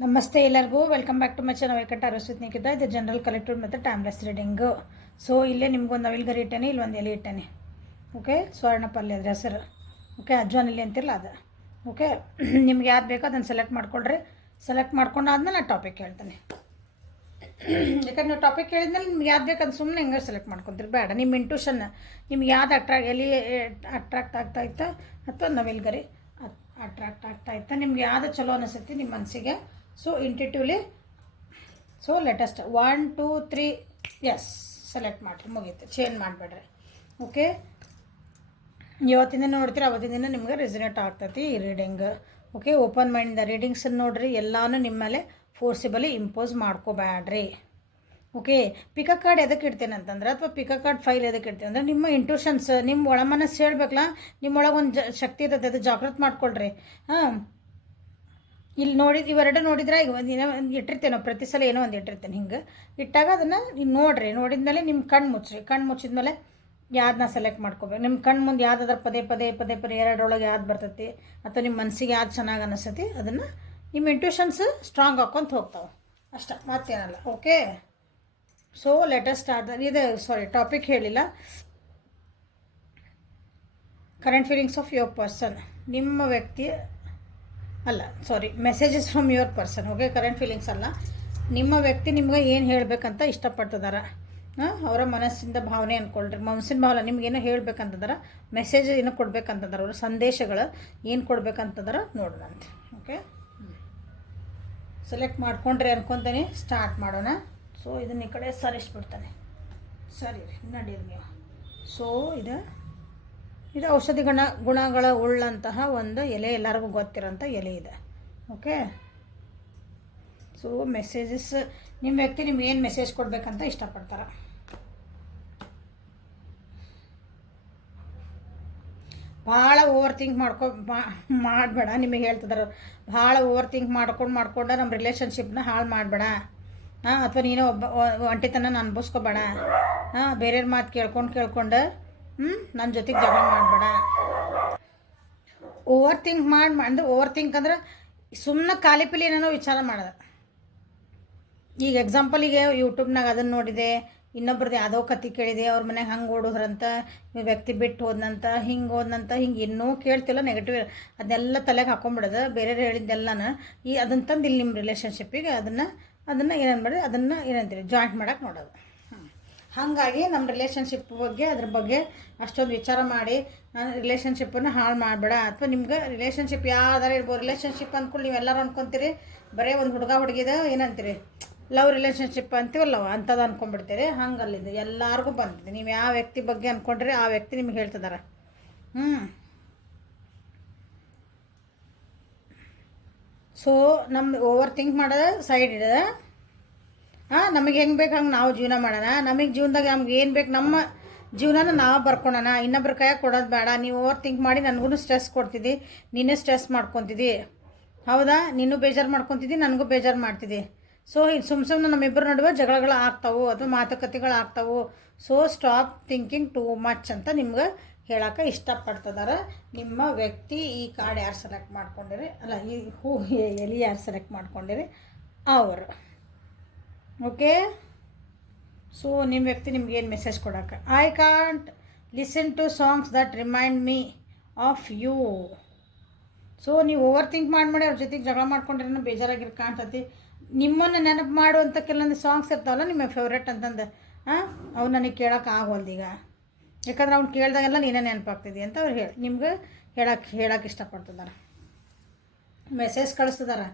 ನಮಸ್ತೆ ಎಲ್ಲರಿಗೂ welcome back to my channel welcome to arts with Nikhita. ಇದು ಜನರಲ್ ಕಲೆಕ್ಟೆಡ್ ಮತ್ತು ಟೈಮ್ಲೆಸ್ ರೀಡಿಂಗು. ಸೊ ಇಲ್ಲೇ ನಿಮ್ಗೊಂದು ನವಿಲ್ಗರಿ ಇಟ್ಟೇನೆ, ಇಲ್ಲೊಂದು ಎಲೆ ಇಟ್ಟೇನೆ. ಓಕೆ, ಸ್ವರ್ಣ ಪಲ್ಯ ಅದ್ರ ಹೆಸರು. ಓಕೆ, ಅಜ್ವಾನ್ ಎಲೆ ಅಂತಿರಲ್ಲ ಅದು. ಓಕೆ, ನಿಮ್ಗೆ ಯಾವ್ದು ಬೇಕೋ ಅದನ್ನು ಸೆಲೆಕ್ಟ್ ಮಾಡ್ಕೊಳ್ರಿ. ಸೆಲೆಕ್ಟ್ ಮಾಡ್ಕೊಂಡಾದ್ಮೇಲೆ ನಾನು ಟಾಪಿಕ್ ಹೇಳ್ತೇನೆ. ಯಾಕಂದ್ರೆ ನೀವು ಟಾಪಿಕ್ ಹೇಳಿದ್ಮೇಲೆ ನಿಮ್ಗೆ ಯಾವ್ದು ಬೇಕು ಅದು ಸುಮ್ಮನೆ ಹೆಂಗೆ ಸೆಲೆಕ್ಟ್ ಮಾಡ್ಕೊತೀರಿ, ಬೇಡ. ನಿಮ್ಮ ಇಂಟ್ಯೂಷನ್ ನಿಮ್ಗೆ ಯಾವ್ದು ಅಟ್ರಾಕ್ಟ್ ಆಗ್ತಾಯಿತ್ತು ಅಥವಾ ನವಿಲ್ಗರಿ ಅಟ್ರಾಕ್ಟ್ ಆಗ್ತಾಯಿತ್ತು, ನಿಮ್ಗೆ ಯಾವುದು ಚಲೋ ಅನಿಸುತ್ತೆ ನಿಮ್ಮ ಮನಸ್ಸಿಗೆ. So intuitively, so latest 1 2 3 S select ಮಾಡಿರಿ, ಮುಗೀತು. ಚೇಂಜ್ ಮಾಡಿಬಿಡ್ರಿ. ಓಕೆ, ಇವತ್ತಿನ ದಿನ ನೋಡ್ತೀರಿ, ಅವತ್ತಿನ ದಿನ ನಿಮ್ಗೆ ರೆಸಿನೇಟ್ ಆಗ್ತೈತಿ ಈ ರೀಡಿಂಗ್. ಓಕೆ, ಓಪನ್ ಮೈಂಡಿಂದ ರೀಡಿಂಗ್ಸನ್ನು ನೋಡಿರಿ. ಎಲ್ಲನೂ ನಿಮ್ಮ ಮೇಲೆ ಫೋರ್ಸಿಬಲಿ ಇಂಪೋಸ್ ಮಾಡ್ಕೋಬೇಡ್ರಿ. ಓಕೆ, ಪಿಕ ಕಾರ್ಡ್ ಎದಕ್ಕೆ ಇಡ್ತೇನೆ ಅಂತಂದ್ರೆ, ಅಥವಾ ಪಿಕ ಕಾರ್ಡ್ ಫೈಲ್ ಎದಕ್ಕೆ ಇಡ್ತೇನೆ ಅಂದರೆ, ನಿಮ್ಮ ಇಂಟ್ಯೂಷನ್ಸ್, ನಿಮ್ಮ ಒಳ ಮನಸ್ಸು ಹೇಳ್ಬೇಕಲ್ಲ, ನಿಮ್ಮೊಳಗೆ ಒಂದು ಶಕ್ತಿ ಇರ್ತದೆ, ಅದು ಜಾಗೃತಿ ಮಾಡ್ಕೊಳ್ರಿ. ಇಲ್ಲಿ ಇವೆರಡು ನೋಡಿದ್ರೆ ಈಗ ಒಂದು ಇಟ್ಟಿರ್ತೇನೆ, ಪ್ರತಿ ಸಲ ಏನೋ ಒಂದು ಇಟ್ಟಿರ್ತೇನೆ. ಹಿಂಗೆ ಇಟ್ಟಾಗ ಅದನ್ನು ನೀವು ನೋಡಿರಿ. ನೋಡಿದ್ಮೇಲೆ ನಿಮ್ಮ ಕಣ್ಣು ಮುಚ್ಚಿರಿ. ಕಣ್ಣು ಮುಚ್ಚಿದ್ಮೇಲೆ ಯಾವ್ದನ್ನ ಸೆಲೆಕ್ಟ್ ಮಾಡ್ಕೋಬೇಕು. ನಿಮ್ಮ ಕಣ್ಣು ಮುಂದೆ ಯಾವ್ದಾದ್ರೆ ಪದೇ ಪದೇ ಪದೇ ಪದೇ ಎರಡರೊಳಗೆ ಯಾವ್ದು ಬರ್ತೈತಿ ಅಥವಾ ನಿಮ್ಮ ಮನಸ್ಸಿಗೆ ಯಾವ್ದು ಚೆನ್ನಾಗಿ ಅನಿಸ್ತೈತಿ ಅದನ್ನು ನಿಮ್ಮ ಇಂಟ್ಯೂಷನ್ಸ್ ಸ್ಟ್ರಾಂಗ್ ಹಾಕ್ಕೊಂತ ಹೋಗ್ತಾವೆ ಅಷ್ಟೇ, ಮತ್ತೇನಲ್ಲ. Okay, so let's start. ಇದು ಟಾಪಿಕ್ ಹೇಳಿಲ್ಲ. Current feelings of your person, ನಿಮ್ಮ ವ್ಯಕ್ತಿ messages from your person. Okay, current feelings ಅಲ್ಲ, ನಿಮ್ಮ ವ್ಯಕ್ತಿ ನಿಮ್ಗೆ ಏನು ಹೇಳಬೇಕಂತ ಇಷ್ಟಪಡ್ತಿದಾರ. ಅವರ ಮನಸ್ಸಿಂದ ಭಾವನೆ ಅಂದ್ಕೊಳ್ರಿ. ಮನಸ್ಸಿನ ಭಾವನೆ ನಿಮ್ಗೇನೋ ಹೇಳ್ಬೇಕಂತಂದ್ರೆ, ಮೆಸೇಜ್ ಏನೋ ಕೊಡ್ಬೇಕಂತಂದ್ರೆ, ಅವರ ಸಂದೇಶಗಳು ಏನು ಕೊಡ್ಬೇಕಂತಂದ್ರೆ ನೋಡೋಣಂತೆ. ಓಕೆ, ಸೆಲೆಕ್ಟ್ ಮಾಡ್ಕೊಂಡ್ರಿ ಅನ್ಕೊತೀನಿ. ಸ್ಟಾರ್ಟ್ ಮಾಡೋಣ. ಸೊ ಇದನ್ನ ಈ ಕಡೆ ಸರಿಸ್ಬಿಡ್ತಾನೆ. ಸರಿ ರೀ, ನಡೀರಿ ನೀವು. ಸೊ ಇದು ಔಷಧಿ ಗುಣಗಳ ಉಳ್ಳಂತಹ ಒಂದು ಎಲೆ, ಎಲ್ಲರಿಗೂ ಗೊತ್ತಿರೋಂಥ ಎಲೆ ಇದೆ. ಓಕೆ, ಸೊ ಮೆಸೇಜಸ್, ನಿಮ್ಮ ವ್ಯಕ್ತಿ ನಿಮ್ಗೆ ಏನು ಮೆಸೇಜ್ ಕೊಡಬೇಕಂತ ಇಷ್ಟಪಡ್ತಾರೆ. ಭಾಳ ಓವರ್ ಥಿಂಕ್ ಮಾಡಬೇಡ. ನಿಮಗೆ ಹೇಳ್ತಿದಾರೆ, ಭಾಳ ಓವರ್ ಥಿಂಕ್ ಮಾಡ್ಕೊಂಡು ನಮ್ಮ ರಿಲೇಷನ್ಶಿಪ್ನ ಹಾಳು ಮಾಡಬೇಡ. ಅಥವಾ ನೀನು ಒಂಟಿತನ ಅನ್ಭವಿಸ್ಕೋಬೇಡ. ಬೇರೆಯವ್ರ ಮಾತು ಕೇಳ್ಕೊಂಡು ನನ್ನ ಜೊತೆಗೆ ಜಗಳ ಮಾಡಬೇಡ. ಓವರ್ ಥಿಂಕ್ ಅಂದ್ರೆ ಸುಮ್ಮನೆ ಖಾಲಿ ಏನೇನೋ ವಿಚಾರ ಮಾಡೋದು. ಈಗ ಎಕ್ಸಾಂಪಲಿಗೆ ಯೂಟ್ಯೂಬ್ನಾಗ ಅದನ್ನು ನೋಡಿದೆ, ಇನ್ನೊಬ್ರದ್ದು ಯಾವುದೋ ಕತೆ ಕೇಳಿದೆ, ಅವ್ರ ಮನೆಗೆ ಹಂಗೆ ಓಡೋದ್ರಂತ, ವ್ಯಕ್ತಿ ಬಿಟ್ಟು ಹೋದ್ನಂತ, ಹಿಂಗೆ ಇನ್ನೂ ಕೇಳ್ತಿಲ್ಲ ನೆಗೆಟಿವ್. ಅದನ್ನೆಲ್ಲ ತಲೆಗೆ ಹಾಕೊಂಡ್ಬಿಡೋದು, ಬೇರೆಯವ್ರು ಹೇಳಿದ್ದೆಲ್ಲನ ಅದನ್ನು ತಂದು ಇಲ್ಲಿ ನಿಮ್ಮ ರಿಲೇಷನ್ಶಿಪ್ಪಿಗೆ ಅದನ್ನು ಏನಂದ್ಬಿಡಿ, ಅದನ್ನು ಏನಂತೀರಿ ಜಾಯಿಂಟ್ ಮಾಡೋಕೆ ನೋಡೋದು. ಹಾಗಾಗಿ ನಮ್ಮ ರಿಲೇಷನ್ಶಿಪ್ ಅದ್ರ ಬಗ್ಗೆ ಅಷ್ಟೊಂದು ವಿಚಾರ ಮಾಡಿ ನಾನು ರಿಲೇಷನ್ಶಿಪ್ಪನ್ನು ಹಾಳು ಮಾಡಬೇಡ. ಅಥವಾ ನಿಮ್ಗೆ ರಿಲೇಷನ್ಶಿಪ್ ಯಾವ್ದಾರ ಇರ್ಬೋದು. ರಿಲೇಷನ್ಶಿಪ್ ಅಂದ್ಕೊಂಡು ನೀವೆಲ್ಲರೂ ಅಂದ್ಕೊತೀರಿ ಬರೀ ಒಂದು ಹುಡುಗಿದ ಏನಂತೀರಿ, ಲವ್ ರಿಲೇಷನ್ಶಿಪ್ ಅಂತೀವಲ್ಲ, ಅಂಥದ್ದು ಅಂದ್ಕೊಂಡ್ಬಿಡ್ತೀರಿ. ಹಂಗಲ್ಲಿದ್ದು ಎಲ್ಲರಿಗೂ ಬಂದಿದೆ. ನೀವು ಯಾವ ವ್ಯಕ್ತಿ ಬಗ್ಗೆ ಅಂದ್ಕೊಂಡ್ರೆ ಆ ವ್ಯಕ್ತಿ ನಿಮ್ಗೆ ಹೇಳ್ತಿದ್ದಾರೆ. ಸೊ ನಮ್ಮ ಓವರ್ ಥಿಂಕ್ ಮಾಡೋದು ಸೈಡ್ ಇಡೋದು. ನಮಗೆ ಹೆಂಗೆ ಬೇಕು ಹಂಗೆ ನಾವು ಜೀವನ ಮಾಡೋಣ. ನಮಗೆ ಜೀವನದಾಗ ನಮ್ಗೆ ಏನು ಬೇಕು ನಮ್ಮ ಜೀವನನ ನಾವು ಬರ್ಕೊಳೋಣ. ಇನ್ನೊಬ್ರ ಕೈಯಾಗ ಕೊಡೋದು ಬೇಡ. ನೀವು ಓವರ್ ಥಿಂಕ್ ಮಾಡಿ ನನಗೂ ಸ್ಟ್ರೆಸ್ ಕೊಡ್ತಿದ್ದಿ, ನೀನೇ ಸ್ಟ್ರೆಸ್ ಮಾಡ್ಕೊತಿದ್ದಿ. ಹೌದಾ, ನೀನು ಬೇಜಾರು ಮಾಡ್ಕೊತಿದ್ದಿ, ನನಗೂ ಬೇಜಾರು ಮಾಡ್ತಿದ್ದಿ. ಸೊ ಸುಮ್ಮನೆ ನಮ್ಮಿಬ್ಬರ ನಡುವೆ ಜಗಳಗಳು ಆಗ್ತಾವೆ ಅಥವಾ ಮಾತುಕತೆಗಳು ಆಗ್ತಾವೆ. So stop thinking too much ಅಂತ ನಿಮ್ಗೆ ಹೇಳೋಕೆ ಇಷ್ಟಪಡ್ತಿದ್ದಾರೆ ನಿಮ್ಮ ವ್ಯಕ್ತಿ. ಈ ಕಾರ್ಡ್ ಯಾರು ಸೆಲೆಕ್ಟ್ ಮಾಡ್ಕೊಂಡಿರಿ, ಈ ಎಲೆ ಯಾರು ಸೆಲೆಕ್ಟ್ ಮಾಡ್ಕೊಂಡಿರಿ ಅವರು. ಓಕೆ, ಸೊ ನಿಮ್ಮ ವ್ಯಕ್ತಿ ನಿಮ್ಗೆ ಏನು ಮೆಸೇಜ್ ಕೊಡೋಕೆ, I can't listen to songs that remind me of you. So ನೀವು ಓವರ್ ಥಿಂಕ್ ಮಾಡಿ ಅವ್ರ ಜೊತೆಗೆ ಜಗಳ ಮಾಡ್ಕೊಂಡ್ರೆ ಬೇಜಾರಾಗಿರೋ ಕಾಣ್ತತಿ. ನಿಮ್ಮನ್ನು ನೆನಪು ಮಾಡುವಂಥ ಕೆಲವೊಂದು ಸಾಂಗ್ಸ್ ಇರ್ತಾವಲ್ಲ ನಿಮ್ಮ ಫೇವ್ರೇಟ್ ಅಂತಂದು, ಅವ್ನು ನನಗೆ ಕೇಳೋಕೆ ಆಗೋಲ್ದು ಈಗ. ಯಾಕಂದ್ರೆ ಅವ್ನು ಕೇಳಿದಾಗೆಲ್ಲ ನೀನೇ ನೆನಪಾಗ್ತಿದ್ದಿ ಅಂತ ಅವ್ರು ನಿಮ್ಗೆ ಹೇಳೋಕೆ ಇಷ್ಟಪಡ್ತಿದ್ದಾರೆ, ಮೆಸೇಜ್ ಕಳಿಸ್ತಿದ್ದಾರೆ.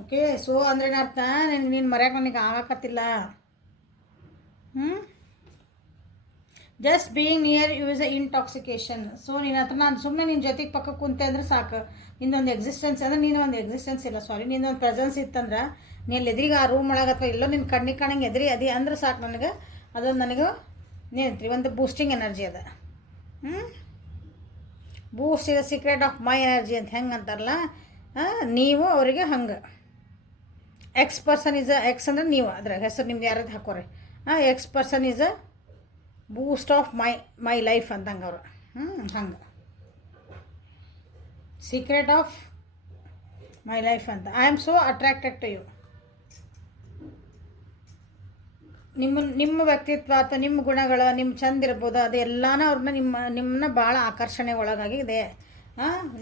ಓಕೆ, ಸೊ ಅಂದ್ರೆ ಏನರ್ಥ, ನೀನು ಮರ್ಯಾಕೆ ನನಗೆ ಆಗಕತ್ತಿಲ್ಲ. Just being near you is a intoxication. So ನಿನ್ನ ಹತ್ರ ನಾನು ಸುಮ್ಮನೆ ನಿನ್ನ ಜೊತೆಗೆ ಪಕ್ಕ ಕುಂತೆ ಅಂದ್ರೆ ಸಾಕು. ನಿಂದೊಂದು ಎಕ್ಸಿಸ್ಟೆನ್ಸ್ ಅಂದರೆ ನೀನು ಒಂದು ಎಕ್ಸಿಸ್ಟೆನ್ಸ್ ಇಲ್ಲ, ನಿಂದೊಂದು ಪ್ರೆಸೆನ್ಸ್ ಇತ್ತಂದ್ರೆ, ನೀನು ಎದುರಿಗೆ ಆ ರೂಮ್ ಒಳಗೆ ಅಥವಾ ಎಲ್ಲೋ ನಿನ್ನ ಕಣ್ಣಿಗೆ ಕಾಣಂಗೆ ಎದುರಿ ಅದೇ ಅಂದ್ರೆ ಸಾಕು ನನಗೆ. ಅದೊಂದು ನನಗೆ ಏನಂತೀರಿ, ಒಂದು ಬೂಸ್ಟಿಂಗ್ ಎನರ್ಜಿ ಅದ. Boost is the secret of my energy ಅಂತ ಹೆಂಗೆ ಅಂತಾರಲ್ಲ, ನೀವು ಅವರಿಗೆ ಹಂಗೆ. ಎಕ್ಸ್ ಪರ್ಸನ್ ಇಸ್ ಎಕ್ಸ್ ಅಂದ್ರೆ ನೀವು, ಅದ್ರ ಹೆಸರು ನಿಮ್ದು ಯಾರದ್ದು ಹಾಕೋರಿ. X person is a boost of my life ಅಂತಂಗೆ ಅವರು. ಹಂಗೆ ಸೀಕ್ರೆಟ್ ಆಫ್ ಮೈ ಲೈಫ್ ಅಂತ. I am so attracted to you. ನಿಮ್ಮ ವ್ಯಕ್ತಿತ್ವ ಅಥವಾ ನಿಮ್ಮ ಗುಣಗಳು ನಿಮ್ಮ ಚಂದ ಇರ್ಬೋದು, ಅದು ಎಲ್ಲಾನು ಅವ್ರನ್ನ ನಿಮ್ಮನ್ನ ಭಾಳ ಆಕರ್ಷಣೆ ಒಳಗಾಗಿದೆ.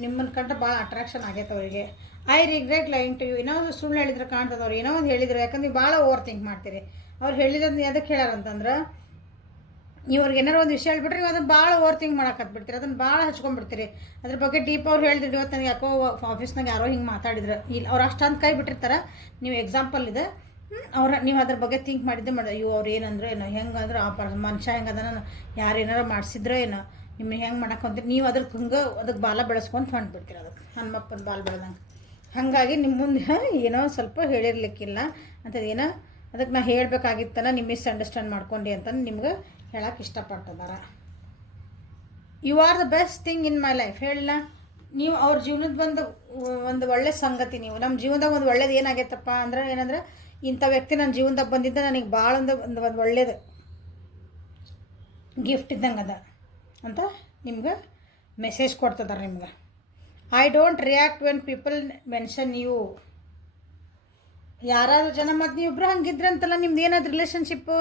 ನಿಮ್ಮನ್ನು ಕಂಡ್ರೆ ಭಾಳ ಅಟ್ರಾಕ್ಷನ್ ಆಗೈತೆ ಅವರಿಗೆ. I regret lying to you. ಏನೋ ಒಂದು ಸುಳ್ಳು ಹೇಳಿದ್ರೆ ಕಾಣ್ತದೆ ಅವ್ರು, ಏನೋ ಒಂದು ಹೇಳಿದ್ರು. ಯಾಕಂದ್ರೆ ನೀವು ಭಾಳ ಓವರ್ ಥಿಂಕ್ ಮಾಡ್ತೀರಿ. ಅವ್ರು ಹೇಳಿರೋದು ಎದಕ್ಕೆ ಹೇಳ್ಯಾರಂತಂದ್ರೆ, ನೀವು ಅವ್ರಿಗೆ ಏನಾರು ಒಂದು ವಿಷಯ ಹೇಳ್ಬಿಟ್ರೆ ನೀವು ಅದನ್ನು ಭಾಳ ಓವರ್ ಥಿಂಕ್ ಮಾಡಕತ್ಬಿಡ್ತೀರಿ, ಅದನ್ನು ಭಾಳ ಹಚ್ಕೊಂಡ್ಬಿಡ್ತೀರಿ. ಅದ್ರ ಬಗ್ಗೆ ಡೀಪ್ ಅವ್ರು ಹೇಳಿದ್ರು. ಇವತ್ತು ನನಗೆ ಯಾಕೋ ಆಫೀಸ್ನಾಗ ಯಾರೋ ಹಿಂಗೆ ಮಾತಾಡಿದ್ರು, ಇಲ್ಲಿ ಅವ್ರು ಅಷ್ಟೊಂದು ಕೈ ಬಿಟ್ಟಿರ್ತಾರೆ. ನೀವು ಎಕ್ಸಾಂಪಲ್ ಇದೆ, ನೀವು ಅದ್ರ ಬಗ್ಗೆ ಥಿಂಕ್ ಮಾಡಿದ್ದೆ ಅಯ್ಯೋ ಅವ್ರು ಏನಂದ್ರೆ ಏನೋ ಹೆಂಗಂದ್ರೆ ಆ ಮನುಷ್ಯ ಹೆಂಗೆ ಅದನ್ನು ಯಾರು ಏನಾರು ಮಾಡಿಸಿದ್ರೋ ಏನೋ ನಿಮ್ಮನ್ನ ಹೆಂಗೆ ಮಾಡಕ್ಕಂತೀರಿ. ನೀವು ಅದಕ್ಕೆ ಹಂಗೆ ಅದಕ್ಕೆ ಬಾಲ ಬೆಳೆಸ್ಕೊಂಡು ಹೊಂಟ್ಬಿಡ್ತೀರಿ, ಅದಕ್ಕೆ ಹನುಮಪ್ಪನ ಬಾಲ ಬೆಳೆದಂಗೆ. ಹಾಗಾಗಿ ನಿಮ್ಮ ಮುಂದೆ ಏನೋ ಸ್ವಲ್ಪ ಹೇಳಿರ್ಲಿಕ್ಕಿಲ್ಲ ಅಂಥದ್ದು ಏನೋ ಅದಕ್ಕೆ ನಾ ಹೇಳಬೇಕಾಗಿತ್ತಲ್ಲ, ನೀವು ಮಿಸ್ಅಂಡರ್ಸ್ಟ್ಯಾಂಡ್ ಮಾಡ್ಕೊಂಡು ಅಂತ ನಿಮ್ಗೆ ಹೇಳಕ್ಕೆ ಇಷ್ಟಪಡ್ತಿದಾರ. You are the best thing in my life. ಹೇಳಿಲ್ಲ ನೀವು ಅವ್ರ ಜೀವನದ ಒಂದು ಒಳ್ಳೆ ಸಂಗತಿ. ನೀವು ನಮ್ಮ ಜೀವನದಾಗ ಒಂದು ಒಳ್ಳೇದು ಏನಾಗೈತಪ್ಪ ಅಂದ್ರೆ ಏನಂದ್ರೆ, ಇಂಥ ವ್ಯಕ್ತಿ ನನ್ನ ಜೀವನದಾಗ ಬಂದಿದ್ದ ನನಗೆ ಭಾಳ ಒಂದು ಒಳ್ಳೇದು ಗಿಫ್ಟ್ ಇದ್ದಂಗೆ ಅದ ಅಂತ ನಿಮ್ಗೆ ಮೆಸೇಜ್ ಕೊಡ್ತಿದ್ದಾರೆ ನಿಮ್ಗೆ. I don't react when people mention you. ಯಾರಾದ್ರೂ ಜನ ಮತ್ತು ನೀವಿಬ್ರು ಹಂಗಿದ್ರಂತಲ್ಲ, ನಿಮ್ದು ಏನಾದ್ರು ರಿಲೇಷನ್ಶಿಪ್ಪು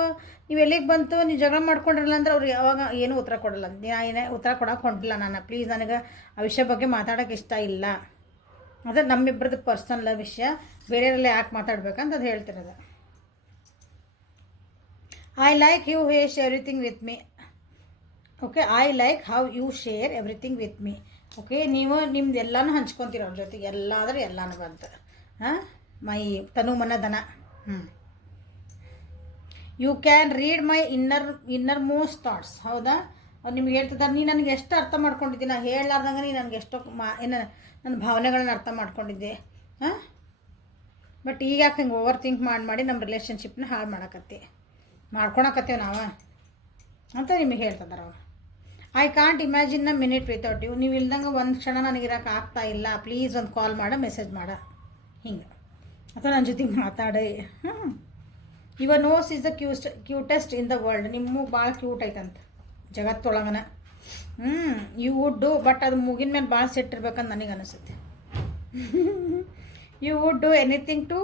ನೀವು ಎಲ್ಲಿಗೆ ಬಂತು, ನೀವು ಜಗಳ ಮಾಡ್ಕೊಂಡಿರಲ್ಲ ಅಂದ್ರೆ ಅವ್ರು ಯಾವಾಗ ಏನೂ ಉತ್ತರ ಕೊಡಲ್ಲ. ಏನೇ ಉತ್ತರ ಕೊಡೋಕೆ ಹೊಂಟಿಲ್ಲ ನಾನು. ಪ್ಲೀಸ್ ನನಗೆ ಆ ವಿಷಯ ಬಗ್ಗೆ ಮಾತಾಡೋಕೆ ಇಷ್ಟ ಇಲ್ಲ. ಅದು ನಮ್ಮಿಬ್ಬರದ್ದು ಪರ್ಸನಲ್ ವಿಷಯ, ಬೇರೆಯವರೆಲ್ಲ ಯಾಕೆ ಮಾತಾಡ್ಬೇಕಂತ ಅದು ಹೇಳ್ತಿರೋದು. I like you share everything with me. Okay, I like how you share everything with me. Okay, ನೀವು ನಿಮ್ದು ಎಲ್ಲನೂ ಹಂಚ್ಕೊತೀರ ಅವ್ರ ಜೊತೆಗೆ, ಎಲ್ಲಾದರೂ ಎಲ್ಲನೂ ಬಂತು. ಮೈ ತನು ಮನ ದನ. You can read my innermost thoughts. ಹೌದಾ, ಅವ್ರು ನಿಮ್ಗೆ ಹೇಳ್ತಿದ್ದಾರೆ, ನೀ ನನಗೆ ಎಷ್ಟು ಅರ್ಥ ಮಾಡ್ಕೊಂಡಿದ್ದೀನಿ, ನಾ ಹೇಳಲಾರ್ದಂಗೆ ನೀ ನನಗೆ ಎಷ್ಟೋ ಏನು ನನ್ನ ಭಾವನೆಗಳನ್ನ ಅರ್ಥ ಮಾಡ್ಕೊಂಡಿದ್ದೆ. ಬಟ್ ಈಗ ಯಾಕೆ ಹಿಂಗೆ ಓವರ್ ಥಿಂಕ್ ಮಾಡಿ ನಮ್ಮ ರಿಲೇಷನ್ಶಿಪ್ನ ಹಾಳು ಮಾಡ್ಕೊಳಕತ್ತೇವೆ ನಾವು ಅಂತ ನಿಮಗೆ ಹೇಳ್ತಿದ್ದಾರೆ ಅವ್ರು. I can't imagine a minute without you. ನೀವು ಇಲ್ದಂಗೆ ಒಂದು ಕ್ಷಣ ನನಗಿರೋಕೆ ಆಗ್ತಾ ಇಲ್ಲ, ಪ್ಲೀಸ್ ಒಂದು ಕಾಲ್ ಮಾಡ, ಮೆಸೇಜ್ ಮಾಡ, ಹಿಂಗೆ ಅಥವಾ ನನ್ನ ಜೊತೆಗೆ ಮಾತಾಡಿ. Your nose is the cutest in the world. ನಿಮ್ಮ ಭಾಳ ಕ್ಯೂಟ್ ಐತಂತ ಜಗತ್ತೊಳಗನ. ಯು ವುಡ್ ಡೂ, ಬಟ್ ಅದು ಮುಗಿನ ಮೇಲೆ ಭಾಳ ಸಿಟ್ಟಿರ್ಬೇಕಂತ ನನಗೆ ಅನಿಸುತ್ತೆ. You would do anything to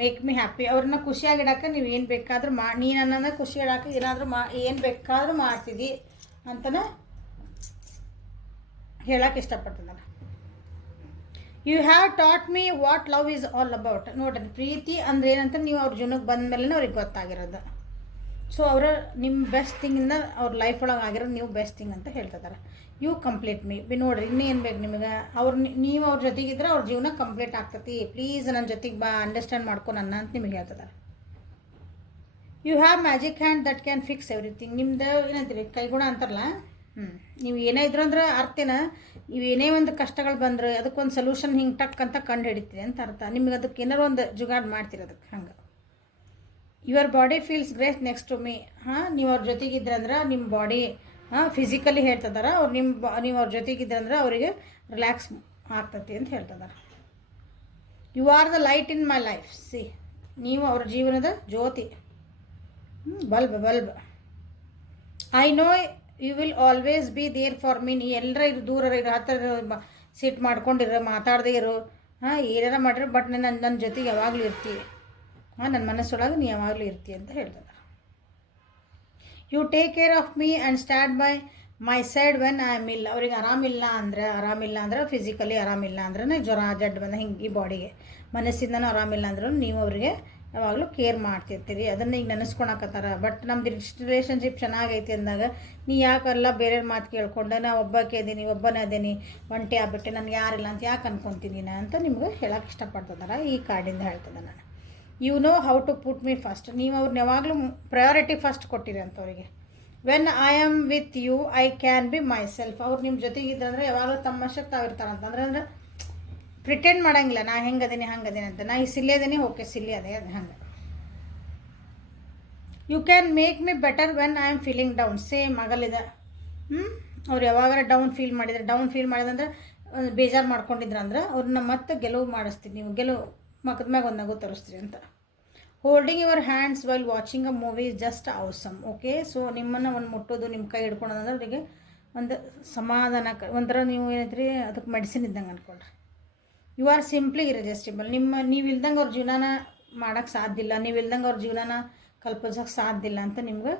make me happy. ಅವ್ರನ್ನ ಖುಷಿಯಾಗಿಡಕ್ಕೆ ನೀವು ಏನು ಬೇಕಾದರೂ ನೀ ನನ್ನನ್ನು ಖುಷಿ ಇಡಕ್ಕೆ ಏನಾದರೂ ಏನು ಬೇಕಾದರೂ ಮಾಡ್ತಿದ್ದಿ ಅಂತಲೇ ಹೇಳಕ್ಕೆ ಇಷ್ಟಪಡ್ತೀನಿ ನಾನು. You have taught me what love is all about. ನೋಡ್ರಿ, ಪ್ರೀತಿ ಅಂದ್ರೆ ಏನಂತ ನೀವು ಅವ್ರ ಜೀವನಕ್ಕೆ ಬಂದ ಮೇಲೆ ಅವ್ರಿಗೆ ಗೊತ್ತಾಗಿರೋದು. ಸೊ ಅವರ ನಿಮ್ಮ ಬೆಸ್ಟ್ ಥಿಂಗಿಂದ ಅವ್ರ ಲೈಫ್ ಒಳಗೆ ಆಗಿರೋದು ನೀವು ಬೆಸ್ಟ್ ಥಿಂಗ್ ಅಂತ ಹೇಳ್ತಿದ್ದಾರೆ. You complete me. ನೋಡಿರಿ, ಇನ್ನೇನು ಬೇಕು ನಿಮಗೆ. ನೀವು ಅವ್ರ ಜೊತೆಗಿದ್ರೆ ಅವ್ರ ಜೀವನ ಕಂಪ್ಲೀಟ್ ಆಗ್ತೈತಿ. ಪ್ಲೀಸ್ ನನ್ನ ಜೊತೆಗೆ ಬಾ, ಅಂಡರ್ಸ್ಟ್ಯಾಂಡ್ ಮಾಡ್ಕೊ ನನ್ನ ಅಂತ ನಿಮಗೆ ಹೇಳ್ತಿದ್ದಾರೆ. You have magic hand that can fix everything. ನಿಮ್ದು ಏನಂತೀರಿ, ಕೈಗುಣ ಅಂತಾರಲ್ಲ. ನೀವು ಏನೇ ಇದ್ರು ಅಂದ್ರೆ ಅರ್ಥೇನ, ನೀವು ಏನೇ ಒಂದು ಕಷ್ಟಗಳು ಬಂದ್ರೆ ಅದಕ್ಕೊಂದು ಸೊಲ್ಯೂಷನ್ ಹಿಂಗೆ ಟಕ್ ಅಂತ ಕಂಡು ಹಿಡಿತೀರಿ ಅಂತ ಅರ್ಥ. ನಿಮ್ಗೆ ಅದಕ್ಕೆ ಏನಾರು ಒಂದು ಜುಗಾಡ್ ಮಾಡ್ತೀರಿ ಅದಕ್ಕೆ. ಹಂಗೆ your body feels great next to me. ನೀವು ಅವ್ರ ಜೊತೆಗಿದ್ರಂದ್ರೆ ನಿಮ್ಮ ಬಾಡಿ ಫಿಸಿಕಲಿ ಹೇಳ್ತಿದ್ದಾರೆ. ಅವ್ರು ನೀವು ಅವ್ರ ಜೊತೆಗಿದ್ರಂದ್ರೆ ಅವರಿಗೆ ರಿಲ್ಯಾಕ್ಸ್ ಆಗ್ತತಿ ಅಂತ ಹೇಳ್ತಿದ್ದಾರೆ. You are the light in my life. See, ನೀವು ಅವ್ರ ಜೀವನದ ಜ್ಯೋತಿ, bulb. I know you will always be there for me. ನೀ ಎಲ್ಲರ ದೂರ ಇರೋ, ಹತ್ತಿರ ಸಿಟ್ ಮಾಡ್ಕೊಂಡಿರೋ, ಮಾತಾಡದೇ ಇರೋ, ಏನಾರ ಮಾಡಿರೋ, ಬಟ್ ನನ್ನ ಜೊತೆಗೆ ಯಾವಾಗಲೂ ಇರ್ತೀವಿ. ನನ್ನ ಮನಸ್ಸೊಳಗೆ ನೀ ಯಾವಾಗಲೂ ಇರ್ತೀವಿ ಅಂತ ಹೇಳ್ತಾರೆ. You take care of me and stand by my side when I am ill. ಅವ್ರಿಗೆ ಆರಾಮಿಲ್ಲ ಅಂದ್ರೆ ಫಿಸಿಕಲಿ ಆರಾಮಿಲ್ಲ ಅಂದ್ರೆ ಜ್ವರ ಜಡ್ ಬಂದ ಹಿಂಗೆ ಈ ಬಾಡಿಗೆ ಮನಸ್ಸಿಂದನೂ ಆರಾಮಿಲ್ಲ ಅಂದ್ರೂ ನೀವು ಅವರಿಗೆ ಯಾವಾಗಲೂ ಕೇರ್ ಮಾಡ್ತಿರ್ತೀರಿ. ಅದನ್ನು ಈಗ ನೆನೆಸ್ಕೊಳಕತ್ತಾರ. ಬಟ್ ನಮ್ದು ರಿಲೇಷನ್ಶಿಪ್ ಚೆನ್ನಾಗೈತಿ ಅಂದಾಗ ನೀ ಯಾಕೆಲ್ಲ ಬೇರೆಯವ್ರ ಮಾತು ಕೇಳ್ಕೊಂಡೆ, ನಾ ಒಬ್ಬನೇ ಅದೇನಿ, ಒಂಟಿ ಆಗ್ಬಿಟ್ಟೆ, ನನಗೆ ಯಾರಿಲ್ಲ ಅಂತ ಯಾಕೆ ಅನ್ಕೊತೀನಿ ಅಂತ ನಿಮ್ಗೆ ಹೇಳಕ್ಕೆ ಇಷ್ಟಪಡ್ತಿದ್ದಾರೆ. ಈ ಕಾರ್ಡಿಂದ ಹೇಳ್ತದೆ ನಾನು. You know how to put me first. ನೀವು ಅವ್ರನ್ನ ಯಾವಾಗಲೂ ಪ್ರಯಾರಿಟಿ ಫಸ್ಟ್ ಕೊಟ್ಟಿರಿ ಅಂತವ್ರಿಗೆ. When I am with you I can be myself. ಅವ್ರು ನಿಮ್ಮ ಜೊತೆಗಿದ್ದಂದ್ರೆ ಯಾವಾಗಲೂ ತಮ್ಮಷ್ಟಕ್ಕೆ ತಾವಿರ್ತಾರಂತಂದ್ರೆ ಅಂದ್ರೆ ಪ್ರಿಟೆಂಡ್ ಮಾಡೋಂಗಿಲ್ಲ, ನಾ ಹೆಂಗದೇನಿ ಹಂಗದೇನಿ ಅಂತ. ನಾ ಈ ಸಿಲ್ಲಿ ಅದೇನಿ, ಓಕೆ ಸಿಲ್ಲಿ ಅದೇ ಅದು ಹಂಗೆ. You can make me better when I am feeling down. Same ಆಗಲಿದೆ. ಅವ್ರು ಯಾವಾಗಾರ ಡೌನ್ ಫೀಲ್ ಮಾಡಿದಂದ್ರೆ ಬೇಜಾರು ಮಾಡ್ಕೊಂಡಿದ್ರಂದ್ರೆ ಅವ್ರನ್ನ ಮತ್ತೆ ಗೆಲುವು ಮಾಡಿಸ್ತೀವಿ. ನೀವು ಗೆಲುವು ಮಕ್ಕದ ಮ್ಯಾಗ ಒಂದು ನಗು ತರಿಸ್ತೀರಿ ಅಂತ. Holding your hands while watching a movie is just ಔಸಮ್. Okay, so ನಿಮ್ಮನ್ನು ಒಂದು ಮುಟ್ಟೋದು, ನಿಮ್ಮ ಕೈ ಹಿಡ್ಕೊಳೋದಂದ್ರೆ ಅವರಿಗೆ ಒಂದು ಸಮಾಧಾನ, ಒಂಥರ ನೀವು ಏನೈತ್ರಿ ಅದಕ್ಕೆ ಮೆಡಿಸಿನ್ ಇದ್ದಂಗೆ ಅಂದ್ಕೊಳ್ರಿ. You are simply irresistible. ನೀವು ಇಲ್ದಂಗೆ ಅವ್ರ ಜೀವನನ ಮಾಡೋಕ್ಕೆ ಸಾಧ್ಯ ಇಲ್ಲ, ನೀವು ಇಲ್ದಂಗೆ ಅವ್ರ ಜೀವನನ ಕಲ್ಪಿಸೋಕ್ಕೆ ಸಾಧ್ಯ ಇಲ್ಲ ಅಂತ ನಿಮ್ಗೆ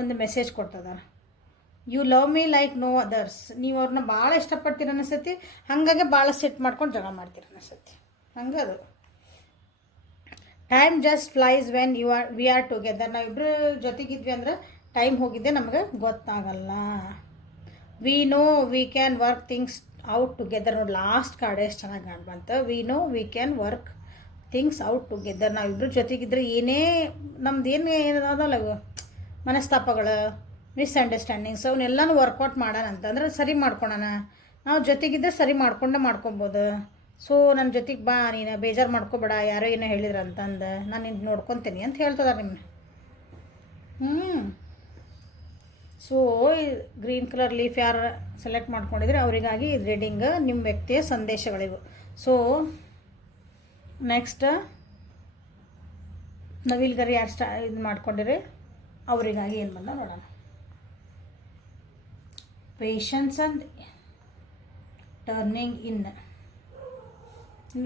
ಒಂದು ಮೆಸೇಜ್ ಕೊಡ್ತದಾರೆ. You love me like no others. ನೀವು ಅವ್ರನ್ನ ಭಾಳ ಇಷ್ಟಪಡ್ತೀರ ಅನಿಸ್ತೈತಿ, ಹಾಗಾಗಿ ಭಾಳ ಸೆಟ್ ಮಾಡ್ಕೊಂಡು ಜಗಳ ಮಾಡ್ತೀರ ಅನಿಸ್ತೈತಿ. ಹಂಗೆ ಅದು time just flies when we are together. ನಾವಿಬ್ಬರು ಜೊತೆಗಿದ್ವಿ ಅಂದ್ರೆ ಟೈಮ್ ಹೋಗಿದ್ದೆ ನಮಗೆ ಗೊತ್ತಾಗಲ್ಲ. We know we can work things out together. ನೋಡಿ ಲಾಸ್ಟ್ ಕಾರ್ಡ್ ಎಷ್ಟು ಚೆನ್ನಾಗಿ ಕಾಣ್ ಬಂತು. We know we can work things out together. ನಾವಿಬ್ಬರು ಜೊತೆಗಿದ್ರೆ ಏನೇ ನಮ್ದು ಏನದಲ್ಲ ಮನಸ್ತಾಪಗಳು, ಮಿಸ್ಅಂಡರ್ಸ್ಟ್ಯಾಂಡಿಂಗ್ಸ್ ಅವನ್ನೆಲ್ಲನೂ ವರ್ಕೌಟ್ ಮಾಡೋಣ ಅಂತಂದ್ರೆ ಸರಿ ಮಾಡ್ಕೊಳೋಣ. ನಾವು ಜೊತೆಗಿದ್ದರೆ ಸರಿ ಮಾಡ್ಕೊಬೋದು. ಸೊ ನನ್ನ ಜೊತೆಗೆ ಬಾ, ನೀನು ಬೇಜಾರು ಮಾಡ್ಕೊಬೇಡ, ಯಾರೋ ಏನೋ ಹೇಳಿದ್ರು ಅಂತಂದು ನಾನು ನಿನ್ನ ನೋಡ್ಕೊತೀನಿ ಅಂತ ಹೇಳ್ತದಾರೆ ನಿಮ್ಮನ್ನ. ಸೊ ಗ್ರೀನ್ ಕಲರ್ ಲೀಫ್ ಯಾರು ಸೆಲೆಕ್ಟ್ ಮಾಡ್ಕೊಂಡಿದ್ರೆ ಅವರಿಗಾಗಿ ಇದು ರೀಡಿಂಗ್, ನಿಮ್ಮ ವ್ಯಕ್ತಿಯ ಸಂದೇಶಗಳಿವು. ಸೊ ನೆಕ್ಸ್ಟ್ ನವಿಲ್ಗರಿ ಯಾರು ಇದು ಮಾಡ್ಕೊಂಡಿರಿ ಅವರಿಗಾಗಿ ಏನು ಬಂದ ನೋಡೋಣ. ಪೇಷನ್ಸ್ ಆ್ಯಂಡ್ ಟರ್ನಿಂಗ್ ಇನ್.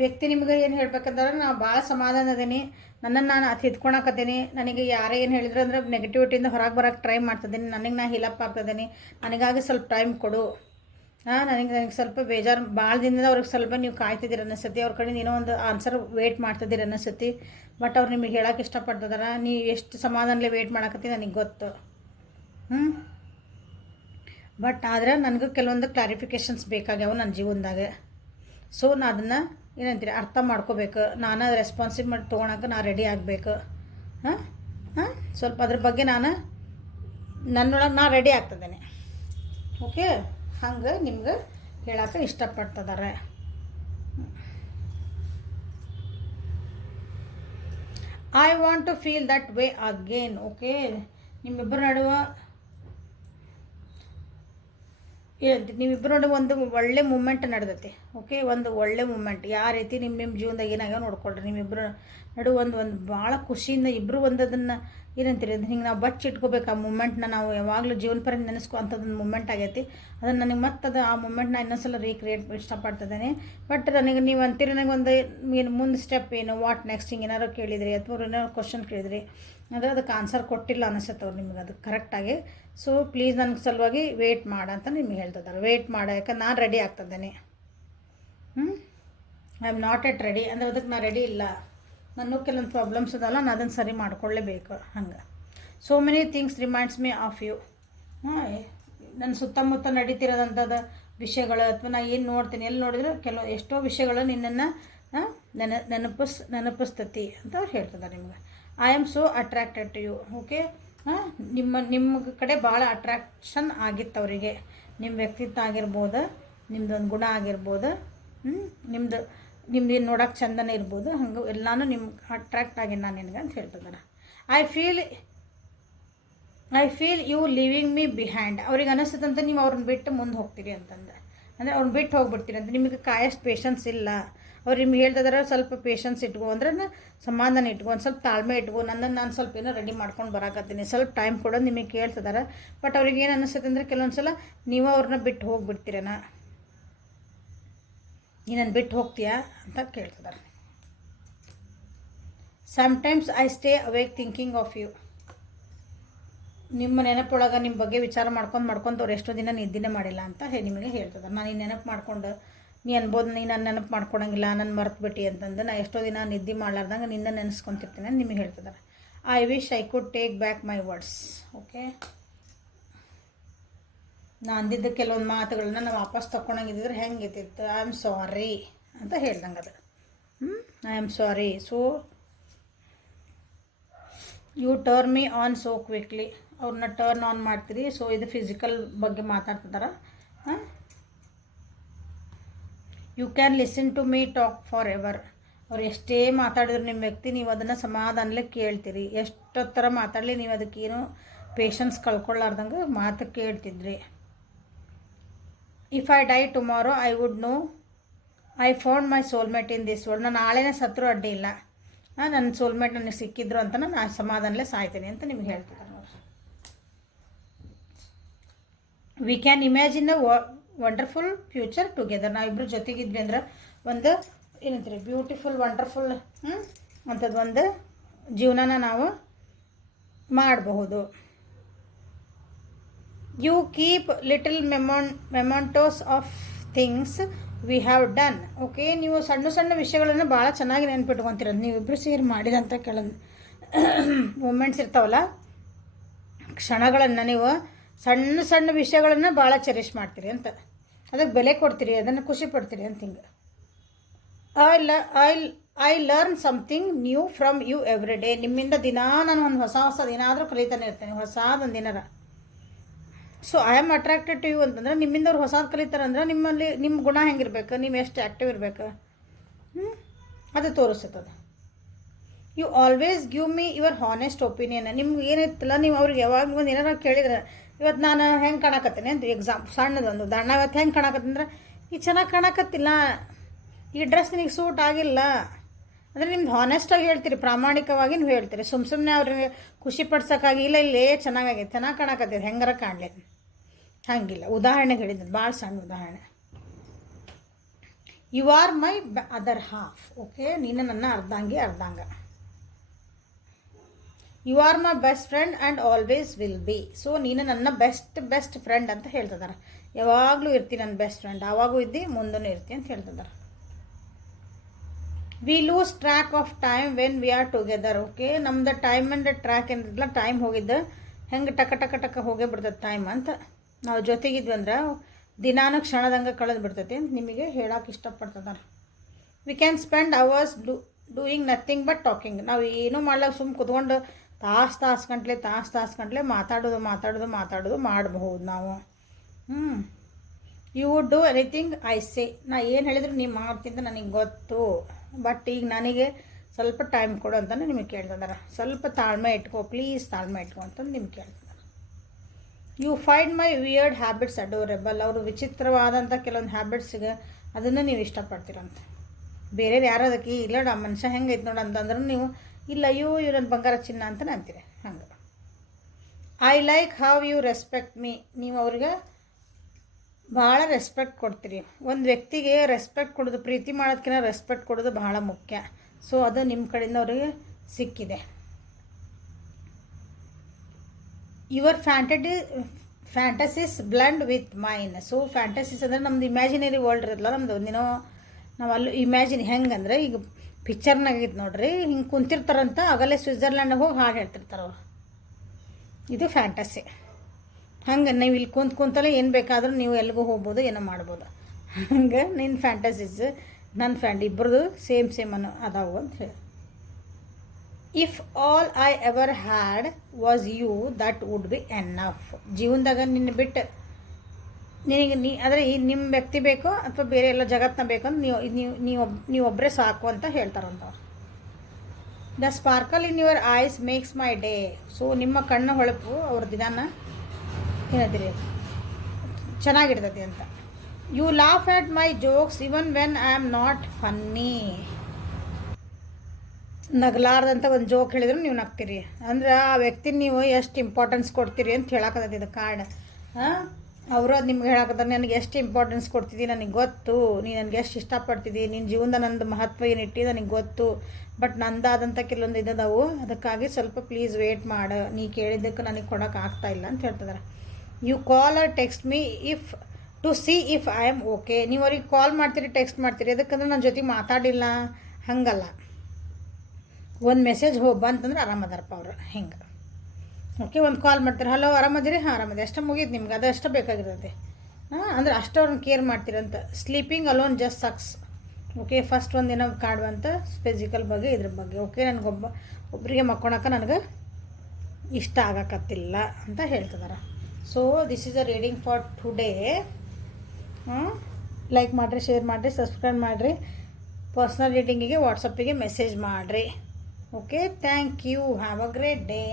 ವ್ಯಕ್ತಿ ನಿಮ್ಗೆ ಏನು ಹೇಳ್ಬೇಕಂದ್ರೆ, ನಾನು ಭಾಳ ಸಮಾಧಾನ ಅದೀನಿ, ನನ್ನನ್ನು ನಾನು ತಿದ್ಕೊಳಕತ್ತೀನಿ, ನನಗೆ ಯಾರೇ ಏನು ಹೇಳಿದ್ರು ಅಂದ್ರೆ ನೆಗೆಟಿವಿಟಿಯಿಂದ ಹೊರಗೆ ಬರೋಕ್ಕೆ ಟ್ರೈ ಮಾಡ್ತಿದ್ದೀನಿ, ನನಗೆ ನಾನು ಹೀಲಪ್ ಆಗ್ತಿದ್ದೀನಿ, ನನಗಾಗಿ ಸ್ವಲ್ಪ ಟೈಮ್ ಕೊಡು. ನನಗೆ ಸ್ವಲ್ಪ ಬೇಜಾರು ಭಾಳ ದಿನದಿಂದ ಅವ್ರಿಗೆ ಸ್ವಲ್ಪ ನೀವು ಕಾಯ್ತಿದ್ದೀರ ಅನ್ನಿಸ್ತತಿ, ಅವ್ರ ಕಡೆಯಿಂದ ಏನೋ ಒಂದು ಆನ್ಸರ್ ವೇಟ್ ಮಾಡ್ತಿದ್ದೀರ ಅನ್ನಿಸ್ತತಿ. ಬಟ್ ಅವ್ರು ನಿಮಗೆ ಹೇಳೋಕೆ ಇಷ್ಟಪಡ್ತಿದಾರೆ, ನೀವು ಎಷ್ಟು ಸಮಾಧಾನಲೇ ವೇಟ್ ಮಾಡಕತ್ತಿ ನನಗೆ ಗೊತ್ತು. ಬಟ್ ಆದರೆ ನನಗೂ ಕೆಲವೊಂದು ಕ್ಲಾರಿಫಿಕೇಷನ್ಸ್ ಬೇಕಾಗ್ಯಾವ ನನ್ನ ಜೀವನದಾಗ. ಸೊ ನಾ ಅದನ್ನು ಏನಂತೀರಿ ಅರ್ಥ ಮಾಡ್ಕೋಬೇಕು, ನಾನು ರೆಸ್ಪಾನ್ಸಿಬ್ ಮಾಡಿ ತೊಗೊಳಕ್ಕೆ ನಾನು ರೆಡಿ ಆಗಬೇಕು. ಸ್ವಲ್ಪ ಅದ್ರ ಬಗ್ಗೆ ನನ್ನೊಳಗೆ ನಾನು ರೆಡಿ ಆಗ್ತದೇನೆ. ಓಕೆ, ಹಂಗೆ ನಿಮ್ಗೆ ಹೇಳೋಕೆ ಇಷ್ಟಪಡ್ತಿದ್ದಾರೆ. I want to feel that way again. Okay, ನಿಮ್ಮಿಬ್ಬರ ನಡುವೆ ನೀವಿಬ್ಬರು ನಡುವೆ ಒಂದು ಒಳ್ಳೆ ಮೂಮೆಂಟ್ ನಡೆದೈತಿ. ಓಕೆ, ಒಂದು ಒಳ್ಳೆ ಮೂಮೆಂಟ್ ಯಾವ ರೀತಿ ನಿಮ್ಮ ಜೀವನದಾಗ ಏನಾಗ್ಯಾವ ನೋಡ್ಕೊಳ್ರಿ. ನಿಮ್ಮಿಬ್ಬರು ನಡುವೆ ಒಂದು ಭಾಳ ಖುಷಿಯಿಂದ ಇಬ್ಬರು ಅದನ್ನು ಏನಂತೀರಿ ಹಿಂಗೆ ನಾವು ಬಚ್ಚಿಟ್ಕೋಬೇಕು. ಆ ಮೂಮೆಂಟ್ನ ನಾವು ಯಾವಾಗಲೂ ಜೀವನ ಪರ್ಯಂತ ನೆನೆಸ್ಕೊ ಅಂಥದ್ದೊಂದು ಮೂಮೆಂಟ್ ಆಗೈತಿ. ಅದನ್ನು ನನಗೆ ಮತ್ತೆ ಆ ಮೂಮೆಂಟ್ನ ಇನ್ನೊಂದ್ಸಲ ರೀಕ್ರಿಯೇಟ್ ಇಷ್ಟಪಡ್ತಿದ್ದೇನೆ. ಬಟ್ ನನಗೆ ನೀವು ಅಂತೀರಿ ನನಗೆ ಒಂದು ಏನು ಮುಂದೆ ಸ್ಟೆಪ್ ಏನು, ವಾಟ್ ನೆಕ್ಸ್ಟ್, ಹಿಂಗೆ ಏನಾರು ಕೇಳಿದ್ರಿ ಅಥವಾ ಏನಾರು ಕ್ವಶನ್ ಕೇಳಿದ್ರಿ ಅಂದರೆ ಅದಕ್ಕೆ ಆನ್ಸರ್ ಕೊಟ್ಟಿಲ್ಲ ಅನಿಸುತ್ತೆ ಅವ್ರು ನಿಮ್ಗೆ ಅದು ಕರೆಕ್ಟಾಗಿ. ಸೊ ಪ್ಲೀಸ್ ನನಗೆ ಸಲುವಾಗಿ ವೆಯ್ಟ್ ಮಾಡ ಅಂತ ನಿಮ್ಗೆ ಹೇಳ್ತಿದ್ದಾರೆ. ವೆಯ್ಟ್ ಮಾಡ, ಯಾಕಂದ್ರೆ ನಾನು ರೆಡಿ ಆಗ್ತಿದ್ದೇನೆ. I am not yet ready ಅಂದರೆ ಅದಕ್ಕೆ ನಾನು ರೆಡಿ ಇಲ್ಲ, ನನಗೂ ಕೆಲವೊಂದು ಪ್ರಾಬ್ಲಮ್ಸ್ ಅದಲ್ಲ, ನಾನು ಅದನ್ನು ಸರಿ ಮಾಡ್ಕೊಳ್ಳೇಬೇಕು. ಹಂಗೆ so many things reminds me of you. ನನ್ನ ಸುತ್ತಮುತ್ತ ನಡೀತಿರೋದಂಥದ್ದು ವಿಷಯಗಳು ಅಥವಾ ನಾನು ಏನು ನೋಡ್ತೀನಿ, ಎಲ್ಲಿ ನೋಡಿದ್ರೆ ಎಷ್ಟೋ ವಿಷಯಗಳು ನಿನ್ನನ್ನು ನೆನಪಿಸ್ತತಿ ಅಂತ ಅವ್ರು ಹೇಳ್ತಿದ್ದಾರೆ ನಿಮ್ಗೆ. I am so attracted to you. Okay, ನಿಮ್ಮ ಕಡೆ ಭಾಳ ಅಟ್ರಾಕ್ಷನ್ ಆಗಿತ್ತು ಅವರಿಗೆ. ನಿಮ್ಮ ವ್ಯಕ್ತಿತ್ವ ಆಗಿರ್ಬೋದು, ನಿಮ್ದೊಂದು ಗುಣ ಆಗಿರ್ಬೋದು, ನಿಮ್ಮದು ಏನು ನೋಡೋಕೆ ಚಂದನೇ ಇರ್ಬೋದು, ಹಂಗೆ ಎಲ್ಲನೂ ನಿಮ್ಗೆ ಅಟ್ರಾಕ್ಟ್ ಆಗಿ ನಾನು ನಿನಗೆ ಅಂತ ಹೇಳ್ತಿದ್ದಾರೆ. I feel you leaving me behind. ಅವ್ರಿಗೆ ಅನಿಸುತ್ತಂತ ನೀವು ಅವ್ರನ್ನ ಬಿಟ್ಟು ಮುಂದೆ ಹೋಗ್ತೀರಿ ಅಂತಂದು, ಅಂದರೆ ಅವ್ರನ್ನ ಬಿಟ್ಟು ಹೋಗ್ಬಿಡ್ತೀರಿ ಅಂತ. ನಿಮಗೆ ಕಾಯಷ್ಟು ಪೇಷನ್ಸ್ ಇಲ್ಲ. ಅವ್ರು ನಿಮ್ಗೆ ಹೇಳ್ತಿದಾರೆ ಸ್ವಲ್ಪ ಪೇಷನ್ಸ್ ಇಟ್ಕೋ ಅಂದ್ರೆ ಸಮಾಧಾನ ಇಟ್ಕೋ, ಒಂದು ಸ್ವಲ್ಪ ತಾಳ್ಮೆ ಇಟ್ಕೋ, ನನ್ನನ್ನು ನಾನು ಸ್ವಲ್ಪ ಏನೋ ರೆಡಿ ಮಾಡ್ಕೊಂಡು ಬರಾಕತ್ತೀನಿ, ಸ್ವಲ್ಪ ಟೈಮ್ ಕೊಡೋದು ನಿಮಗೆ ಕೇಳ್ತಿದ್ದಾರೆ. ಬಟ್ ಅವ್ರಿಗೆ ಏನು ಅನಿಸುತ್ತೆ ಅಂದರೆ ಕೆಲವೊಂದು ಸಲ ನೀವು ಅವ್ರನ್ನ ಬಿಟ್ಟು ಹೋಗ್ಬಿಡ್ತೀರೇನ, ನೀನನ್ನು ಬಿಟ್ಟು ಹೋಗ್ತೀಯಾ ಅಂತ ಕೇಳ್ತಿದ್ದಾರೆ. Sometimes I stay awake thinking of you. ನಿಮ್ಮ ನೆನಪೊಳಗೆ ನಿಮ್ಮ ಬಗ್ಗೆ ವಿಚಾರ ಮಾಡ್ಕೊಂತವ್ರು ಎಷ್ಟೋ ದಿನ ನಿದ್ದಿನೇ ಮಾಡಿಲ್ಲ ಅಂತ ನಿಮಗೆ ಹೇಳ್ತಿದ್ದಾರೆ. ನಾನು ಈ ನೆನಪು ಮಾಡ್ಕೊಂಡು ನೀ ಅನ್ಬೋದು, ನೀ ನನ್ನ ನೆನಪು ಮಾಡ್ಕೊಳಂಗಿಲ್ಲ, ನನ್ನ ಮರೆತುಬಿಟ್ಟು ಅಂತಂದು ನಾ ಎಷ್ಟೋ ದಿನ ನಿದ್ದೆ ಮಾಡ್ಲಾರ್ದಂಗೆ ನಿನ್ನ ನೆನೆಸ್ಕೊತಿರ್ತೀನಿ ಅಂತ ನಿಮಗೆ ಹೇಳ್ತಿದ್ದಾರೆ. I wish I could take back my words. Okay, ನಾನು ಅಂದಿದ್ದ ಕೆಲವೊಂದು ಮಾತುಗಳನ್ನ ನಾವು ವಾಪಸ್ ತೊಗೊಳಂಗಿದ್ದಿದ್ರೆ ಹೆಂಗಿರ್ತಿತ್ತು. ಐ ಆಮ್ ಸಾರಿ ಅಂತ ಹೇಳ್ದಂಗೆ ಅದು. I am sorry. So you turn me on so quickly. ಅವ್ರನ್ನ ಟರ್ನ್ ಆನ್ ಮಾಡ್ತೀರಿ. ಸೊ ಇದು ಫಿಸಿಕಲ್ ಬಗ್ಗೆ ಮಾತಾಡ್ತಿದ್ದಾರೆ. You can listen to me talk forever. ಅವ್ರು ಎಷ್ಟೇ ಮಾತಾಡಿದ್ರು ನಿಮ್ಮ ವ್ಯಕ್ತಿ, ನೀವು ಅದನ್ನು ಸಮಾಧಾನಲೇ ಕೇಳ್ತೀರಿ. ಎಷ್ಟೊತ್ತರ ಮಾತಾಡಲಿ ನೀವು ಅದಕ್ಕೇನು ಪೇಷನ್ಸ್ ಕಳ್ಕೊಳ್ಳಾರ್ದಂಗೆ ಮಾತು ಕೇಳ್ತಿದ್ರಿ. If I die tomorrow I would know I found my soulmate in this world. ನಾನು ನಾಳೆನೇ ಸತ್ರು ಅಡ್ಡಿ ಇಲ್ಲ, ನನ್ನ ಸೋಲ್ಮೇಟ್ ನನಗೆ ಸಿಕ್ಕಿದ್ರು ಅಂತ ನಾನು ಸಮಾಧಾನಲೇ ಸಾಯ್ತೀನಿ ಅಂತ ನಿಮ್ಗೆ ಹೇಳ್ತಿದ್ದಾರೆ. We can imagine wonderful future together. ನಾವಿಬ್ಬರು ಜೊತೆಗಿದ್ವಿ ಅಂದ್ರೆ ಒಂದು ಏನಂತೀರಿ ಬ್ಯೂಟಿಫುಲ್ ವಂಡರ್ಫುಲ್ ಅಂಥದ್ದು ಒಂದು ಜೀವನನ ನಾವು ಮಾಡಬಹುದು. You keep little mementos of things we have done. Okay, ನೀವು ಸಣ್ಣ ಸಣ್ಣ ವಿಷಯಗಳನ್ನು ಭಾಳ ಚೆನ್ನಾಗಿ ನೆನ್ಪಿಟ್ಕೊತೀರ. ನೀವಿಬ್ಬರು ಸೇರಿ ಮಾಡಿದಂಥ ಕೆಲವೊಂದು ಮೂಮೆಂಟ್ಸ್ ಇರ್ತಾವಲ್ಲ, ಕ್ಷಣಗಳನ್ನು ನೀವು ಸಣ್ಣ ಸಣ್ಣ ವಿಷಯಗಳನ್ನು ಭಾಳ ಚೆರಿಷ್ ಮಾಡ್ತೀರಿ ಅಂತ, ಅದಕ್ಕೆ ಬೆಲೆ ಕೊಡ್ತೀರಿ, ಅದನ್ನು ಖುಷಿ ಪಡ್ತೀರಿ ಅಂತ. ಹಿಂಗೆ I learn something new from you every day. ನಿಮ್ಮಿಂದ ದಿನಾ ನಾನು ಒಂದು ಹೊಸ ದಿನಾದರೂ ಕಲಿತಾನೆ ಇರ್ತೇನೆ, ಹೊಸದೊಂದು ದಿನಾರ. So I am attracted to you ಅಂತಂದ್ರೆ ನಿಮ್ಮಿಂದ ಅವ್ರು ಹೊಸದು ಕಲಿತಾರೆ ಅಂದ್ರೆ ನಿಮ್ಮಲ್ಲಿ ನಿಮ್ಮ ಗುಣ ಹೆಂಗಿರ್ಬೇಕು, ನೀವು ಎಷ್ಟು ಆ್ಯಕ್ಟಿವ್ ಇರಬೇಕು ಅದು ತೋರಿಸ್ತದೆ. You always give me your honest opinion. ನಿಮ್ಗೆ ಏನೈತಲ್ಲ, ನೀವು ಅವ್ರಿಗೆ ಯಾವಾಗ ಒಂದು ಏನಾರು ಕೇಳಿದ್ರೆ, ಇವತ್ತು ನಾನು ಹೆಂಗೆ ಕಾಣಕತ್ತೇನೆ ಅಂತ ಸಣ್ಣದೊಂದು ದಾಣ, ಇವತ್ತು ಹೆಂಗೆ ಕಾಣಕತ್ತಂದ್ರೆ ಈಗ ಚೆನ್ನಾಗಿ ಕಾಣಕತ್ತಿಲ್ಲ, ಈ ಡ್ರೆಸ್ ನಿನಗೆ ಸೂಟ್ ಆಗಿಲ್ಲ ಅಂದರೆ ನಿಮ್ದು ಹಾನೆಸ್ಟಾಗಿ ಹೇಳ್ತೀರಿ, ಪ್ರಾಮಾಣಿಕವಾಗಿ ನೀವು ಹೇಳ್ತೀರಿ. ಸುಮ್ಮನೆ ಅವ್ರಿಗೆ ಖುಷಿ ಪಡ್ಸೋಕ್ಕಾಗಿ ಇಲ್ಲ ಇಲ್ಲೇ ಚೆನ್ನಾಗಾಗೈತೆ, ಚೆನ್ನಾಗಿ ಕಾಣಕತ್ತೈತೆ, ಹೆಂಗಾರ ಕಾಣಲಿ, ಹಾಗಿಲ್ಲ. ಉದಾಹರಣೆಗೆ ಹೇಳಿದ್ದು ಭಾಳ ಸಣ್ಣ ಉದಾಹರಣೆ. You are my other half. Okay, ನೀನು ನನ್ನ ಅರ್ಧಾಂಗ. You are my best friend and always will be. So ನೀನು ನನ್ನ ಬೆಸ್ಟ್ ಫ್ರೆಂಡ್ ಅಂತ ಹೇಳ್ತಿದ್ದಾರೆ. ಯಾವಾಗಲೂ ಇರ್ತೀನಿ ನನ್ನ ಬೆಸ್ಟ್ ಫ್ರೆಂಡ್, ಆವಾಗೂ ಇದ್ದಿ ಮುಂದೂ ಇರ್ತೀನಿ ಅಂತ ಹೇಳ್ತಿದ್ದಾರೆ. We lose track of time when we are together. Okay, ನಮ್ದು ಟೈಮ್ ಆ್ಯಂಡ್ ಟ್ರ್ಯಾಕ್ ಏನಿಲ್ಲ, ಟೈಮ್ ಹೋಗಿದ್ದು ಹೆಂಗೆ ಟಕ ಹೋಗೇ ಬಿಡ್ತದೆ ಟೈಮ್ ಅಂತ. ನಾವು ಜೊತೆಗಿದ್ವಿ ಅಂದ್ರೆ ದಿನಾನು ಕ್ಷಣದಂಗೆ ಕಳೆದು ಬಿಡ್ತೈತಿ ಅಂತ ನಿಮಗೆ ಹೇಳೋಕೆ ಇಷ್ಟಪಡ್ತಿದ್ದಾರೆ. We can spend hours doing nothing but talking. ನಾವು ಏನೂ ಮಾಡ್ಲಾಕ ಸುಮ್ಮನೆ ಕುತ್ಕೊಂಡು ತಾಸು ಗಂಟಲೆ ಮಾತಾಡೋದು ಮಾಡಬಹುದು ನಾವು. You would do anything I say. ನಾ ಏನು ಹೇಳಿದ್ರು ನೀವು ಮಾಡ್ತಿದ್ದ ನನಗೆ ಗೊತ್ತು, ಬಟ್ ಈಗ ನನಗೆ ಸ್ವಲ್ಪ ಟೈಮ್ ಕೊಡು ಅಂತಲೇ ನಿಮಗೆ ಕೇಳ್ತಿದ್ದಾರೆ. ಸ್ವಲ್ಪ ತಾಳ್ಮೆ ಇಟ್ಕೋ ಪ್ಲೀಸ್, ತಾಳ್ಮೆ ಇಟ್ಕೊ ಅಂತಂದು ನಿಮ್ಗೆ ಕೇಳ್ತಿದ್ದಾರೆ. You find my weird habits adorable. ಅವರು ವಿಚಿತ್ರವಾದಂಥ ಕೆಲವೊಂದು ಹ್ಯಾಬಿಟ್ಸಿಗೆ ಅದನ್ನು ನೀವು ಇಷ್ಟಪಡ್ತೀರಂತ. ಬೇರೆಯವ್ರು ಯಾರು ಅದಕ್ಕೆ ಇಲ್ಲ ಆ ಮನುಷ್ಯ ಹೆಂಗೈತೆ ನೋಡು ಅಂತಂದ್ರೆ ನೀವು ಇಲ್ಲ ಇವ್ರು ನನ್ನ ಬಂಗಾರ ಚಿನ್ನ ಅಂತಲೇ ಅಂತೀರಿ. ಹಂಗೆ I like how you respect me. ನೀವು ಅವ್ರಿಗೆ ಭಾಳ ರೆಸ್ಪೆಕ್ಟ್ ಕೊಡ್ತೀರಿ. ಒಂದು ವ್ಯಕ್ತಿಗೆ ರೆಸ್ಪೆಕ್ಟ್ ಕೊಡೋದು, ಪ್ರೀತಿ ಮಾಡೋದಕ್ಕಿಂತ ರೆಸ್ಪೆಕ್ಟ್ ಕೊಡೋದು ಭಾಳ ಮುಖ್ಯ. ಸೊ ಅದು ನಿಮ್ಮ ಕಡೆಯಿಂದ ಅವ್ರಿಗೆ ಸಿಕ್ಕಿದೆ. Your fantasies blend with mine. So fantasies ಅಂದರೆ ನಮ್ದು ಇಮ್ಯಾಜಿನರಿ ವರ್ಲ್ಡ್ ಇರಲ್ಲ ನಮ್ಮದು. ಒಂದಿನೋ ನಾವು ಅಲ್ಲಿ ಇಮ್ಯಾಜಿನ್ ಹೆಂಗಂದ್ರೆ ಈಗ ಪಿಕ್ಚರ್ನಾಗಿತ್ತು ನೋಡ್ರಿ, ಹಿಂಗೆ ಕುಂತಿರ್ತಾರಂತ ಆಗಲೇ ಸ್ವಿಟ್ಜರ್ಲ್ಯಾಂಡಿಗೆ ಹೋಗಿ ಹಾಡು ಹೇಳ್ತಿರ್ತಾರೆ ಅವರು. ಇದು ಫ್ಯಾಂಟಸಿ. ಹಂಗೆ ನೀವು ಇಲ್ಲಿ ಕುಂತಲೇ ಏನು ಬೇಕಾದರೂ ನೀವು ಎಲ್ಲಿಗೂ ಹೋಗ್ಬೋದು, ಏನೋ ಮಾಡ್ಬೋದು. ಹಂಗೆ ನಿನ್ನ ಫ್ಯಾಂಟಸೀಸ್ ನನ್ನ ಇಬ್ಬರದು ಸೇಮ್ ಅದಾವು ಅಂತ ಹೇಳಿ. If all I ever had was you that would be enough. ಜೀವನದಾಗ ನಿನ್ನ ಬಿಟ್ಟು ನಿನಗೆ ಆದರೆ ಈ ನಿಮ್ಮ ವ್ಯಕ್ತಿ ಬೇಕೋ ಅಥವಾ ಬೇರೆ ಎಲ್ಲ ಜಗತ್ತನ್ನ ಬೇಕೋ ಅಂತ ನೀವೊಬ್ಬರೇ ಸಾಕು ಅಂತ ಹೇಳ್ತಾರಂತವ್ರು. The sparkle in your eyes makes my day. So ನಿಮ್ಮ ಕಣ್ಣ ಹೊಳಪು ಅವ್ರ ದಿನಾನ ಏನಂತೀರಿ ಚೆನ್ನಾಗಿರ್ತದೆ ಅಂತ. You laugh at my jokes even when I am not funny. ನಗಲಾರ್ದಂಥ ಒಂದು ಜೋಕ್ ಹೇಳಿದ್ರು ನೀವು ನಗ್ತೀರಿ ಅಂದ್ರೆ ಆ ವ್ಯಕ್ತಿ ನೀವು ಎಷ್ಟು ಇಂಪಾರ್ಟೆನ್ಸ್ ಕೊಡ್ತೀರಿ ಅಂತ ಹೇಳಕತ್ತೈತಿ ಇದು ಕಾರ್ಡ್. ಅವರು ಅದು ನಿಮ್ಗೆ ಹೇಳಕತ್ತಾರೆ, ನನಗೆ ಎಷ್ಟು ಇಂಪಾರ್ಟೆನ್ಸ್ ಕೊಡ್ತಿದ್ದಿ ನನಗೆ ಗೊತ್ತು, ನೀನು ನನಗೆ ಎಷ್ಟು ಇಷ್ಟಪಡ್ತಿದ್ದಿ, ನಿನ್ನ ಜೀವನದ ನಂದು ಮಹತ್ವ ಏನಿಟ್ಟು ನನಗೆ ಗೊತ್ತು, ಬಟ್ ನಂದಾದಂಥ ಕೆಲವೊಂದು ಇದ್ದವು, ಅದಕ್ಕಾಗಿ ಸ್ವಲ್ಪ ಪ್ಲೀಸ್ ವೇಟ್ ಮಾಡು, ನೀ ಕೇಳಿದ್ದಕ್ಕೆ ನನಗೆ ಕೊಡೋಕೆ ಆಗ್ತಾಯಿಲ್ಲ ಅಂತ ಹೇಳ್ತಿದ್ದಾರೆ. You call or text me if to see if I am okay. ನೀವು ಅವ್ರಿಗೆ ಕಾಲ್ ಮಾಡ್ತೀರಿ, ಟೆಕ್ಸ್ಟ್ ಮಾಡ್ತೀರಿ, ಅದಕ್ಕಂದ್ರೆ ನನ್ನ ಜೊತೆ ಮಾತಾಡಿಲ್ಲ ಹಂಗಲ್ಲ. ಒಂದು ಮೆಸೇಜ್ ಹೋಗಿ ಬಂತಂದ್ರೆ ಆರಾಮದಾರಪ್ಪ ಅವರು ಹಿಂಗೆ. ಓಕೆ, ಒಂದು ಕಾಲ್ ಮಾಡ್ತಾರೆ, ಹಲೋ ಆರಾಮದಿರಿ, ಹಾಂ ಆರಾಮದಿ, ಅಷ್ಟೇ ಮುಗೀತು ನಿಮ್ಗೆ, ಅದು ಅಷ್ಟೇ ಬೇಕಾಗಿರುತ್ತೆ. ಅಂದರೆ ಅಷ್ಟು ಅವ್ರನ್ನ ಕೇರ್ ಮಾಡ್ತೀರಂತ. Sleeping alone just sucks. Okay, first ಒಂದು ದಿನ ಕಾರ್ಡ್ ಬಂತ ಫಿಸಿಕಲ್ ಬಗ್ಗೆ ಇದ್ರ ಬಗ್ಗೆ. ಓಕೆ, ಒಬ್ಬರಿಗೆ ಮಕ್ಕೊಳಕ್ಕೆ ನನಗೆ ಇಷ್ಟ ಆಗಕತ್ತಿಲ್ಲ ಅಂತ ಹೇಳ್ತಿದ್ದಾರೆ. So this is a reading for today. Like ಮಾಡಿರಿ, ಶೇರ್ ಮಾಡಿರಿ, ಸಬ್ಸ್ಕ್ರೈಬ್ ಮಾಡಿರಿ. ಪರ್ಸ್ನಲ್ ರೀಡಿಂಗಿಗೆ ವಾಟ್ಸಪ್ಪಿಗೆ ಮೆಸೇಜ್ ಮಾಡಿರಿ. Okay, thank you. Have a great day.